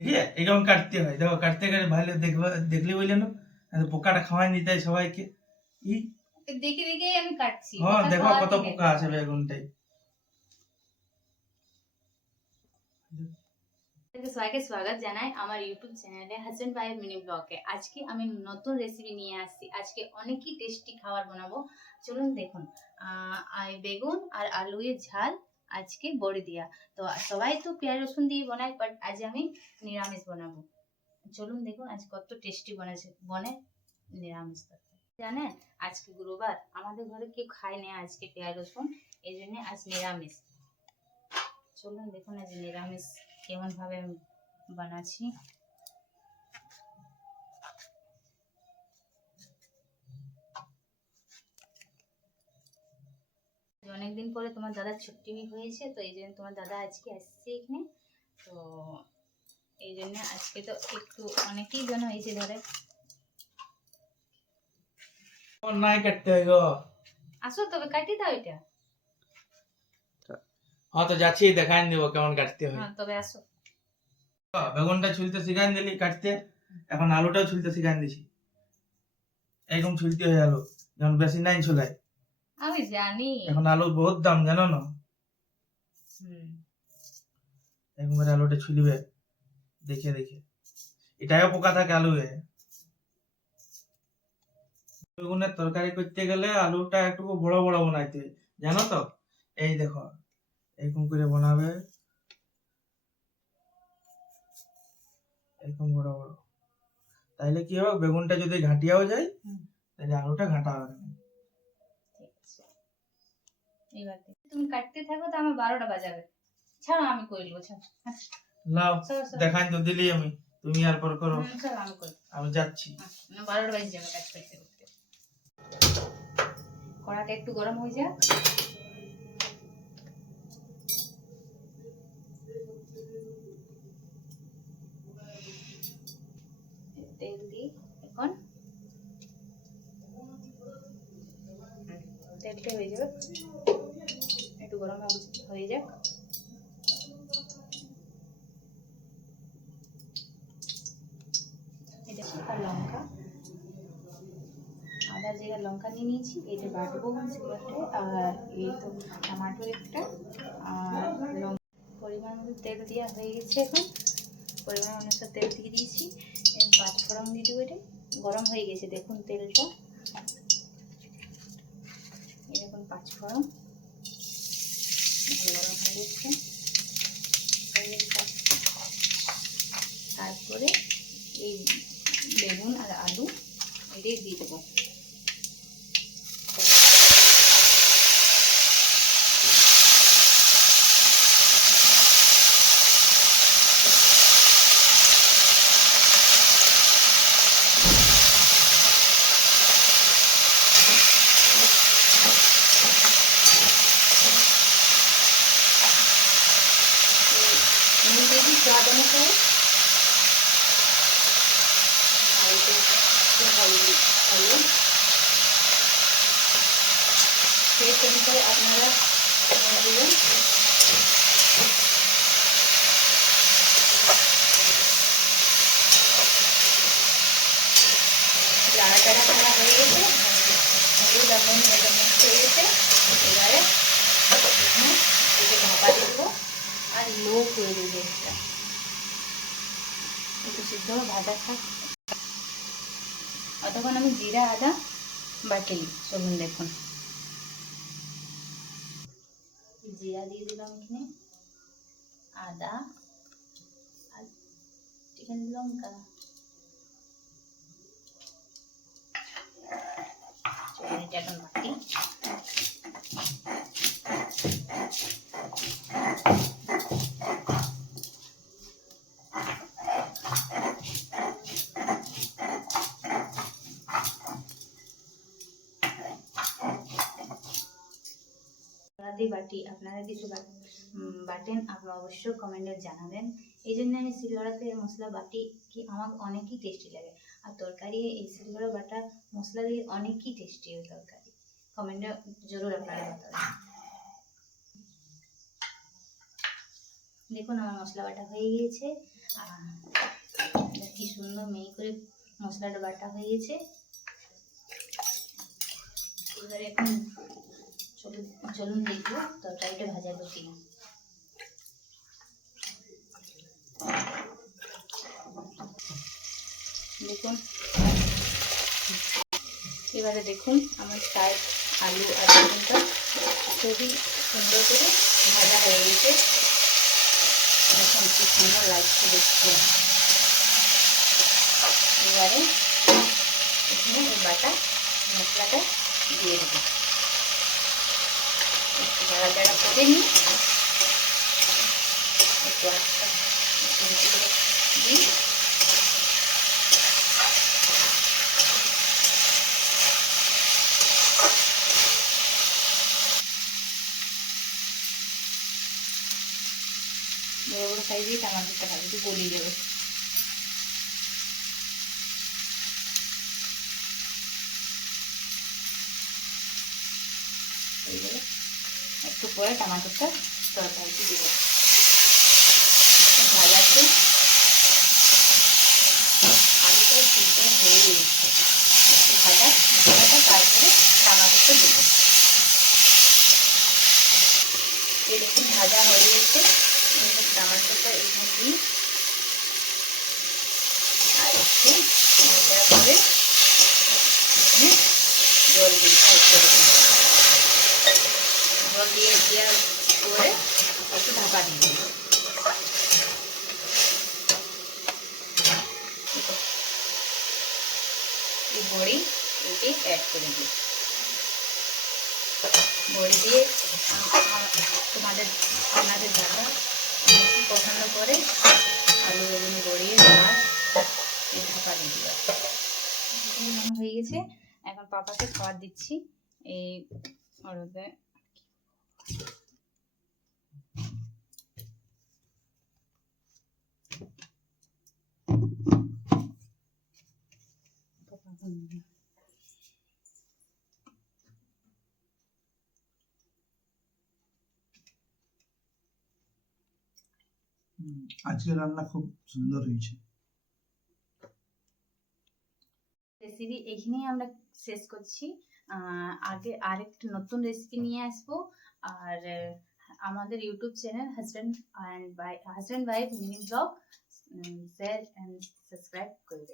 ঠিক আছে এরকম কাটতে হয়। দেখো কাটতে কাটতে ভালো দেখবা দেখলে বললে না পোকাটা খাওয়াই দিতে হয় সবাইকে। ই। দেখে দেখে আমি কাটছি। হ্যাঁ দেখো কত পোকা আছে বেগুনটাই সবাইকে স্বাগত জানাই আমার ইউটিউব চ্যানেলে হাজবেন্ড ওয়াইফ মিনি ব্লগে। আজকে আমি নতুন রেসিপি নিয়ে আসছি। আজকে অনেকই টেস্টি খাবার বানাবো। চলুন দেখুন আহ, বেগুন আর আলুয়ের ঝাল আজকে বড়ি দিয়া। তো সবাই তো পেঁয়াজ, রসুন দিয়ে বানায় বাট আজ আমি নিরামিষ বানাবো। চলুন দেখুন আজ কত টেস্টি বানাচ্ছে বনে নিরামিষ জানে আজকে গুরুবার, আমাদের ঘরে কেউ খায় না আজকে পেঁয়াজ, রসুন, এই জন্য আজ নিরামিষ। চলুন দেখুন আজ নিরামিষ কেমন ভাবে আমি বানাচ্ছি। অনেকদিন পরে তোমার দাদার ছুটি হয়েছে তো এই জন্য তোমার দাদা আজকে আসছে এখানে। তো এই জন্য আজকে তো একটু অনেকেই জন হয়েছে ধরে। নাই কাটতে গো আসো তবে কাটি দাও এটা। হ্যাঁ তো যাচ্ছি দেখাই দিব কেমন কাটতে হয়। হ্যাঁ তবে আসো। বেগুনটা ছুলতে শিখাই দিলি কাটতে এখন আলুটাও ছুলতে শিখাই দিছি। এরকম ছুলতে হয়ে আলু যেমন বেশি নাই ছুলাই। আমি জানি। এখন আলু বহুত দাম জানো না? একবারে আলুটা ছুলিবে দেখে দেখে। এটাও পোকা থাকে আলু বেগুনের তরকারি করতে গেলে আলুটা একটু বড় বড় বানাইতে জানো তো? এই দেখো এরকম করে বানাবে। এরকম বড় বড়। তাইলে কি হবে? বেগুনটা যদি ঘাটিয়াও যায় তাহলে আলুটা ঘাটা হবে না। এবার তুমি কাটতে থাকো তো আমার বারোটা বাজাবে। ছাড়ো আমি করে নেব ছাড়ো। ছাড়ো, ছাড়ো। দেখাই তো দিলি আমি। তুমি আর পর করো। আমি যাচ্ছি। হ্যাঁ, বারোটা বাজে যাবে কাজ করতে করতে। কড়াটা একটু গরম হয়ে যাক। তেল দিই এখন হুম, তেলটা হয়ে যাবে একটু গরম হয়ে- যাক। লঙ্কা। আদা জিরা লঙ্কা নিয়ে নিয়েছি, এটা বাটবো শিলতে আর এই তো টমাটো একটা, আর পরিমাণ মতো তেল দেওয়া হয়ে গেছে এখন। পরিমাণ অনুসারে তেল দিয়ে দিয়েছি। এই পাঁচ ফোড়ন দিয়ে দেবো এটা। গরম হয়ে গেছে, দেখুন তেলটা। এই দেখুন গেছে তারপরে এই বেগুন আর আলু এটাই দিয়ে দেবো। নুন দিয়ে দিই স্বাদ অনুসারে আর এটা একটু হলদি হলুদ টেস্ট অনুসারে আপনারা নুন দেবেন লাড়াচাড়া করা হয়ে গেছে হলুদ আর নুন এটা মিক্স হয়ে গেছে এবারে হুম, এটা ঢাকা দেবো আর লো করে দেবো এটা একটু সিদ্ধ ভাজা থাক অতক্ষণ আমি জিরা, আদা বাটি চলুন দেখুন। জিরা দিয়ে দিলাম এখানে আদা আর চিকেন লঙ্কা। এখন বাটি। আদি বাটি, আপনারা কিছু বাট- বাটেন আপনারা অবশ্যই কমেন্টে জানাবেন। এই জন্য আমি শিলনোড়াতে মশলা বাটি কি আমার অনেকই টেস্টি লাগে। আর তরকারি এই শিলনোড়া বাটা মশলা দিয়ে অনেকই টেস্টি হয় তরকারি। কমেন্টে জরুর আপনারা বাতাবেন দেখুন, আমার মশলা বাটা হয়ে গিয়েছে। আর কি সুন্দর মেয়ে করে মশলাটা বাটা হয়ে গেছে। এবারে এখন চলুন চলুন দেখব তরকারিটা ভাজাবো কিনা দেখুন। এবারে দেখুন আমার চাই আলু আর বেগুনটা খুবই সুন্দর করে ভাজা হয়ে গেছে। দেখুন কি সুন্দর লাগছে দেখতে। এবারে এখানে এই বাটা মশলাটা দিয়ে দেবো। নাড়াচাড়া করে নিই একটু আস্তে একটু বেশি করে দিই বড় বড় সাইজেই টমাটোটা ভাজতে গলিয়ে দেবে এইবারে একটু পরে টমাটোটা তরকারিতে দেবো। ভাজাতে আলুটা সিদ্ধ হয়ে গেছে। ভাজা, মশলাটা তারপরে টমাটোটা দেবো। দেখুন, ভাজা হয়ে গেছে। টমাটোটা এখানে দিই। আর একটু নাড়াচাড়া করে এখানে জল দিই অল্প করে। জল দিয়ে দেওয়ার পরে একটু ঢাকা দিয়ে দিই। বড়ি এটি অ্যাড করে দিই। বড়ি দিয়ে তোমাদের আপনাদের দাদা পছন্দ করে আলু বেগুন গড়িয়ে এই ঢাকা দিয়ে দিল হয়ে গেছে। এখন পাপাকে খাবার দিচ্ছি। এই হুম, আজকে রান্না খুব সুন্দর হয়েছে। রেসিপি এখানেই আমরা শেষ করছি। আগে আরেকটা নতুন রেসিপি নিয়ে আসব। আর আমাদের YouTube channel husband and by husband wife mini blog share and subscribe করে দেবেন